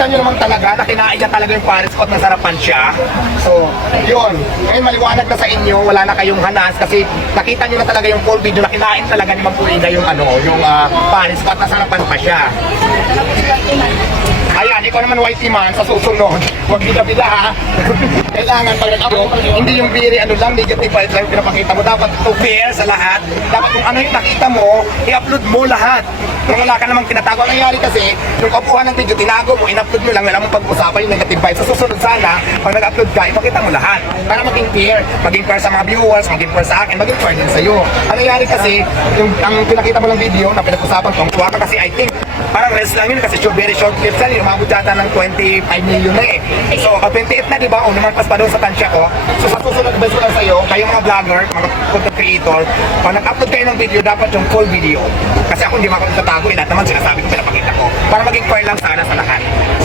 Nyo naman talaga na kinain niya talaga yung Paris ko at nasarapan siya. So, yun. Ngayon maliwanag na sa inyo, wala na kayong hanas kasi nakita nyo na talaga yung full video na kinain talaga ni Ma'am Purina yung Paris ko at nasarapan pa siya. Ayan, ikaw naman whitey man sa susunod. Huwag bida-bida ha. Kailangan pag nag-upload, hindi yung very lang, negative vibes lang yung pinapakita mo. Dapat to fair sa lahat. Dapat kung ano yung nakita mo, i-upload mo lahat. Kung wala ka namang tinatago, ang nangyari kasi, yung kapuhan ng video, tinago mo, in-upload mo lang, wala mong pag-usapan yung negative vibes. Sa susunod sana, pag nag-upload ka, ipakita mo lahat. Para maging fair. Maging fair sa mga viewers, maging fair sa akin, maging fair din sa'yo. Ang nangyari kasi, yung ang pinakita mo ng video na pinag-usapan ko, kuha ka kasi I think, parang rest lang yun kasi very short clips lang yun. Umabot yata ng 25 million na eh. So, 28 na diba? O naman pa doon sa tansya ko. So, sa susunod advice ko lang sa'yo, kayong mga vlogger, mga content creator, pag nag-upload kayo ng video, dapat yung full video. Kasi ako hindi makapagtatago, lahat naman sinasabi ko, pinapakita ko. Para maging fair lang sana sa lahat.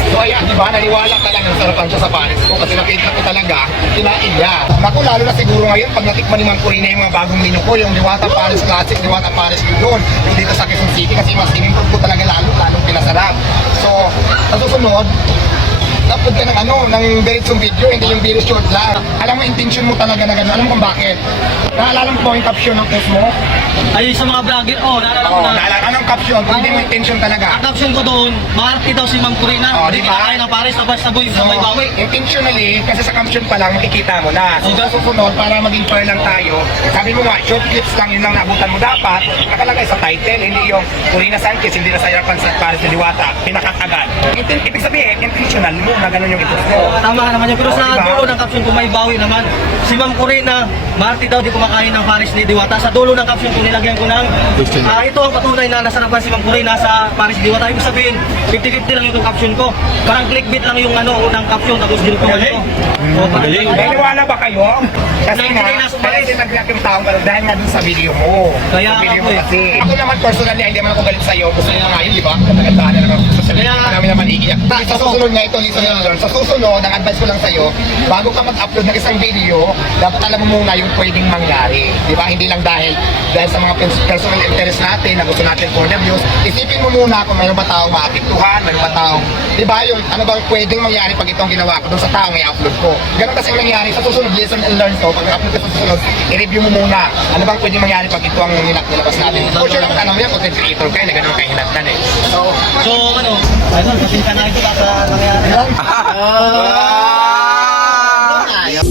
So, ayan, diba? Naniwala ka lang yung sarapan siya sa Paris ko kasi nakita ko talaga, kinain niya. Naku, lalo na siguro ngayon, pag natikman ni Ma'am Purina yung mga bagong menu ko, yung Diwata Paris Classic, Diwata Paris yun, yung dito sa Quezon City, kasi mas in-improve ko talaga lalong pinasarap. So, sa susunod, upload ka ng diretsong video, hindi yung very short lang. Alam mo, intention mo talaga na gano'n. Alam mo kung bakit? Naalala mo yung caption ng post mo? Ayun sa mga vlogger, naalala ko na. Naalala, anong caption? Kung hindi mo intention talaga. Ang caption ko doon, maarte daw si Ma'am Purina. Di ba? Kaya ng Paris, tapos saboy sa may bawi. Intentionally, kasi sa caption pa lang, makikita mo na. So, sa susunod, para maging fair lang tayo, sabi mo nga, short clips lang yun lang naabutan mo dapat, nakalagay sa title, hindi yung Purina Sanchez, hindi na sa Yarpan sa Paris de Diwata, pinakakagan. Ibig sabihin, intentional mo na gano'n yung ipost mo. Tama ka naman yun, pero sa Diba? dulo ng caption ko may bawi naman. Si Ma'am Purina, maarte daw di kumakain ng Paris de Diwata. Sa dulo ng caption ko, nilagyan ko ng ito ang patunay na nasarapan si Ma'am Purina sa Paris de Diwata. Ibig sabihin, 50-50 lang yung caption ko. Parang clickbait lang yung unang caption, tapos din ko Magaling. Naniwala ba kayo? Kasi nga, kaya din nag-react yung tao dahil nga dun sa video mo. Kaya sa video ako mo eh. kasi. Ako naman personally, hindi naman ako galit sa'yo. Gusto mo nga yun, di ba? Katagandaan na naman. Kaya namin naman iiyak. Sa susunod nga ito, listen and learn. Sa susunod, ang advice ko lang sa'yo, bago ka mag-upload ng isang video, dapat alam mo muna yung pwedeng mangyari. Di ba? Hindi lang dahil sa mga personal interest natin, na gusto natin for the views, isipin mo muna kung mayroon ba taong maapektuhan, mayroon ba taong, di ba, yung ano bang pwedeng mangyari pag itong ginawa ko dun sa taong i-upload ko. Ganun kasi ang nangyari sa susunod, listen and learn to, pag i-upload ka sa susunod, i-review mo muna. Ano bang pwedeng mangyari pag ito ang nilabas natin. For sure naman, alam mo yan, content creator kayo, na ganun ang kahinatnan eh. So, ayun, pasensya na ito sa nangyari. Yan.